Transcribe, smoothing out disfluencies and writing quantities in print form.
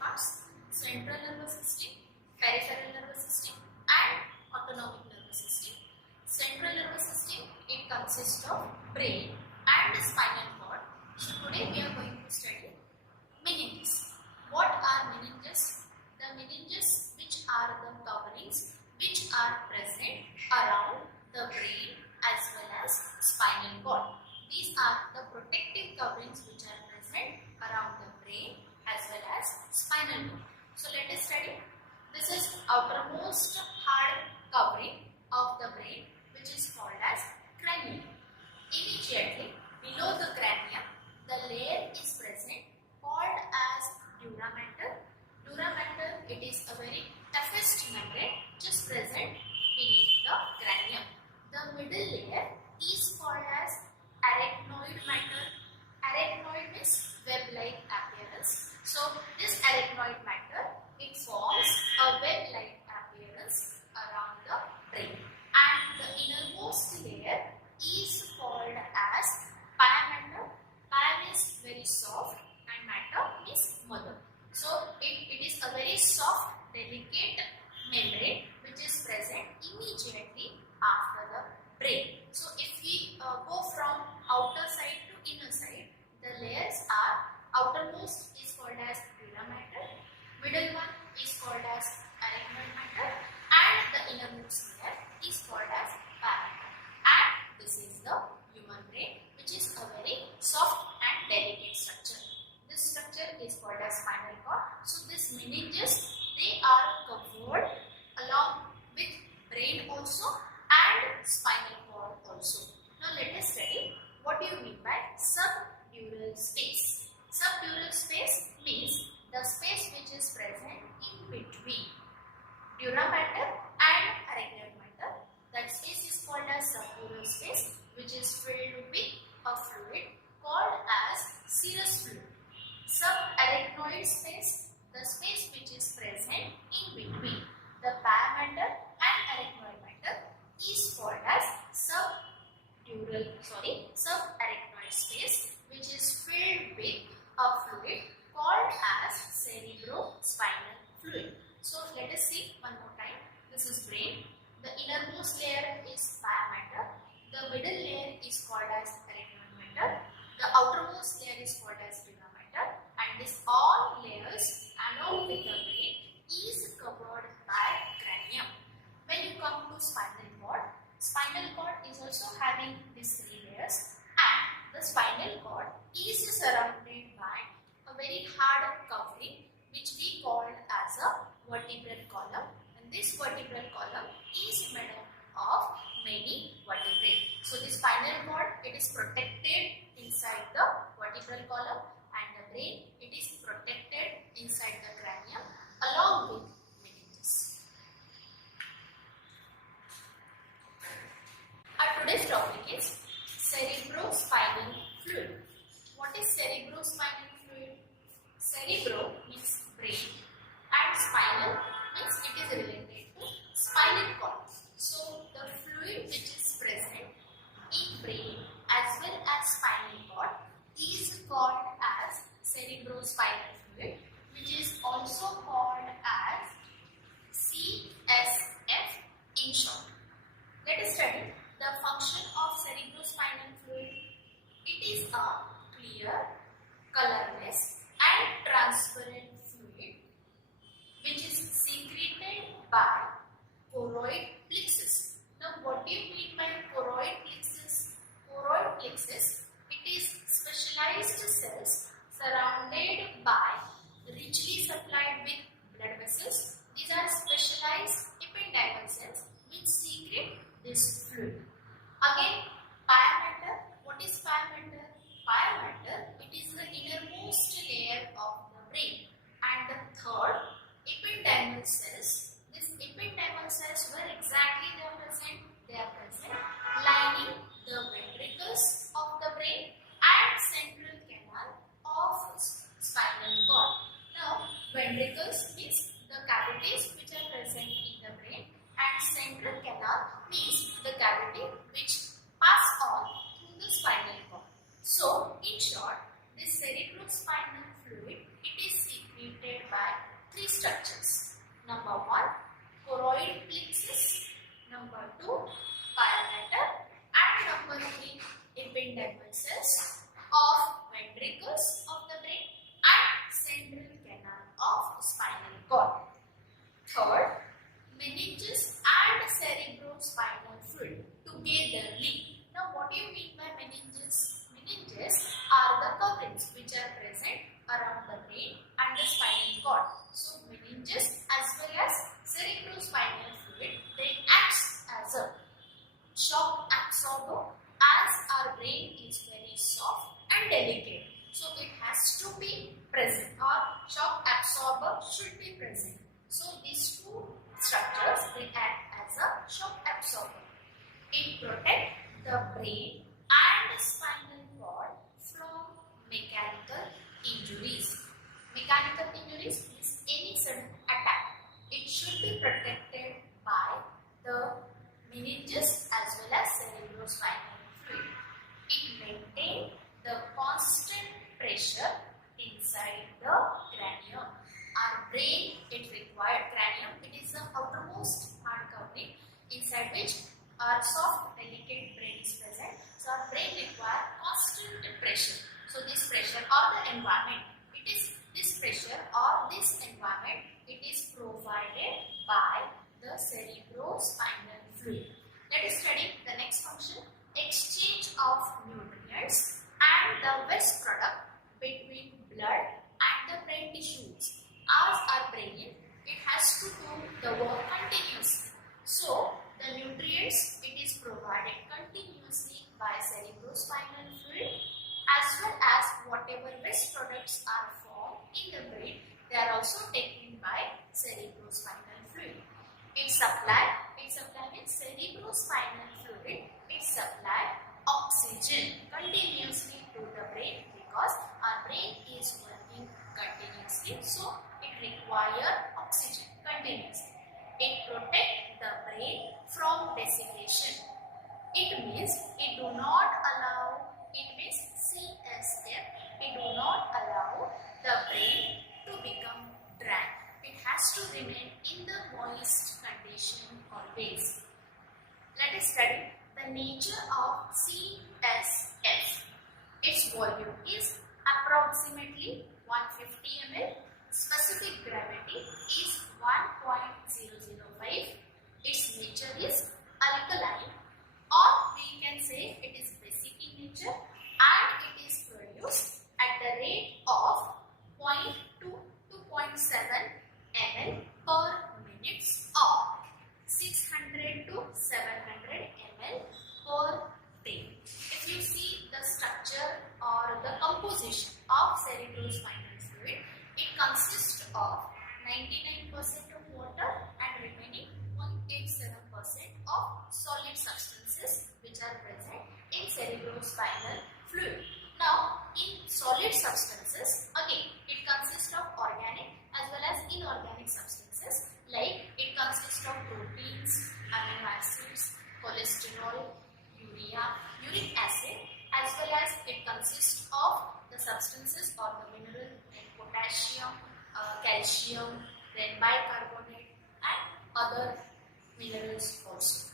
parts: central nervous system, peripheral nervous system, and autonomic nervous system. Central nervous system, it consists of brain and spinal cord. So today we are going to study meninges. What are meninges? The meninges, which are the coverings which are present around the brain as well as spinal cord. These are the protective coverings which are present around the brain as well as spinal cord. So let us study. This is outermost hard covering of the brain, which is called as cranium. Immediately below the cranium, the layer is present called as dura mater. Dura mater, it is a very toughest membrane just present beneath the cranium. The middle layer is called as arachnoid matter. Arachnoid means web-like appearance. So this arachnoid matter, it forms a web-like appearance around the brain. And the innermost layer is called as pia mater. Pia means very soft and matter means mother. So it is a very soft, delicate membrane which is present immediately after the brain. So if we go from outer side to inner side, the layers are: outermost is called as dura mater, middle one is called as arachnoid mater, and the innermost layer is called as pia mater. And this is the human brain, which is a very soft and delicate structure. This structure is called as spinal cord. So this meninges, they are covered along with brain also and spinal cord also. Now let us study what do you mean by subdural space. Subdural space means the space which is present in between dura mater and arachnoid mater. That space is called as subdural space, which is filled with a fluid called as serous fluid. Subarachnoid space, the space which is present in between the pia mater and arachnoid mater, is called as subarachnoid space, which is filled with a fluid called as cerebrospinal fluid. So let us see one more time. This is brain. The innermost layer is pia mater. The middle layer is called as arachnoid mater. The outermost layer is called as dura mater. And this all layers along with the brain is covered by cranium. When you come to spinal cord is also having these three layers, and the spinal cord is surrounded by a very hard covering which we call as a vertebral column, and this vertebral column is made up of many vertebrae. So the spinal cord, it is protected inside the vertebral column, and the brain, it is protected inside the cranium along with meninges. Our today's topic is cerebrospinal fluid. What is cerebrospinal fluid? Cerebro means brain and spinal means it is related to spinal cord. So the fluid which is present in brain as well as spinal cord is called as cerebrospinal fluid, which is also called as CSF in short. Let us study the function of cerebrospinal fluid. It is a clear, colorless and transparent fluid which is secreted by choroid plexus. Now what do you mean by choroid plexus? Choroid plexus, it is specialized cells surrounded by richly supplied with blood vessels. These are specialized ependymal cells which secrete this fluid. Again, pia mater. What is pia mater? Pia mater, it is the innermost layer of the brain. And the third, ependymal cells. These ependymal cells, where exactly they are present? They are present lining the ventricles of the brain and central canal of spinal cord. Now, ventricles means the cavities which are present in the brain, and central canal means the cavity which pass on through the spinal cord. So, in short, this cerebrospinal fluid, it is secreted by structures. Number 1, choroid plexus. Number 2, pyramater. And number 3, ependymal cells of ventricles of the brain and central canal of spinal cord. Third, meninges and cerebrospinal fluid togetherly. Now, what do you mean by meninges? Meninges are the coverings which are present around the brain and the spinal cord. So, meninges as well as cerebrospinal fluid, they act as a shock absorber, as our brain is very soft and delicate. So, it has to be present, or shock absorber should be present. So, these two structures, they act as a shock absorber. It protects the brain and the spinal cord from mechanical injuries. Mechanical injuries means any sudden attack. It should be protected by the meninges as well as cerebrospinal fluid. It maintains the constant pressure inside the cranium. Our brain, it requires cranium. It is the outermost hard covering inside which our soft, delicate brain is present. So our brain requires constant pressure. So this pressure or the environment, it is this pressure or this environment, it is provided by the cerebrospinal fluid. Let us study the next function, exchange of nutrients and the waste product between blood and the brain tissues. As our brain, it has to do the work continuously. So, the nutrients, it is provided continuously by cerebrospinal fluid, as well as whatever waste products are formed in the brain, they are also taken by cerebrospinal fluid. It supply means cerebrospinal fluid, it supply oxygen continuously to the brain because our brain is working continuously. So, it requires oxygen continuously. It protects the brain from desiccation. It means it do not allow, it means CSF, it do not allow the brain to become dry. It has to remain in the moist condition always. Let us study the nature of CSF. Its volume is approximately 150 ml. Specific gravity is 1.005. Its nature is alkaline, or we can say it is basic in nature, and it is produced at the rate of 0.2 to 0.7 ml per minute or 600 to 700 ml per day. If you see the structure or the composition of cerebrospinal fluid, it consists of 99% of water and remaining 0.87% of solid substances which are present in cerebrospinal fluid. Now, in solid substances, again, it consists of organic as well as inorganic substances, like it consists of proteins, amino acids, cholesterol, urea, uric acid, as well as it consists of the substances or the mineral like potassium, calcium, then bicarbonate and other minerals also.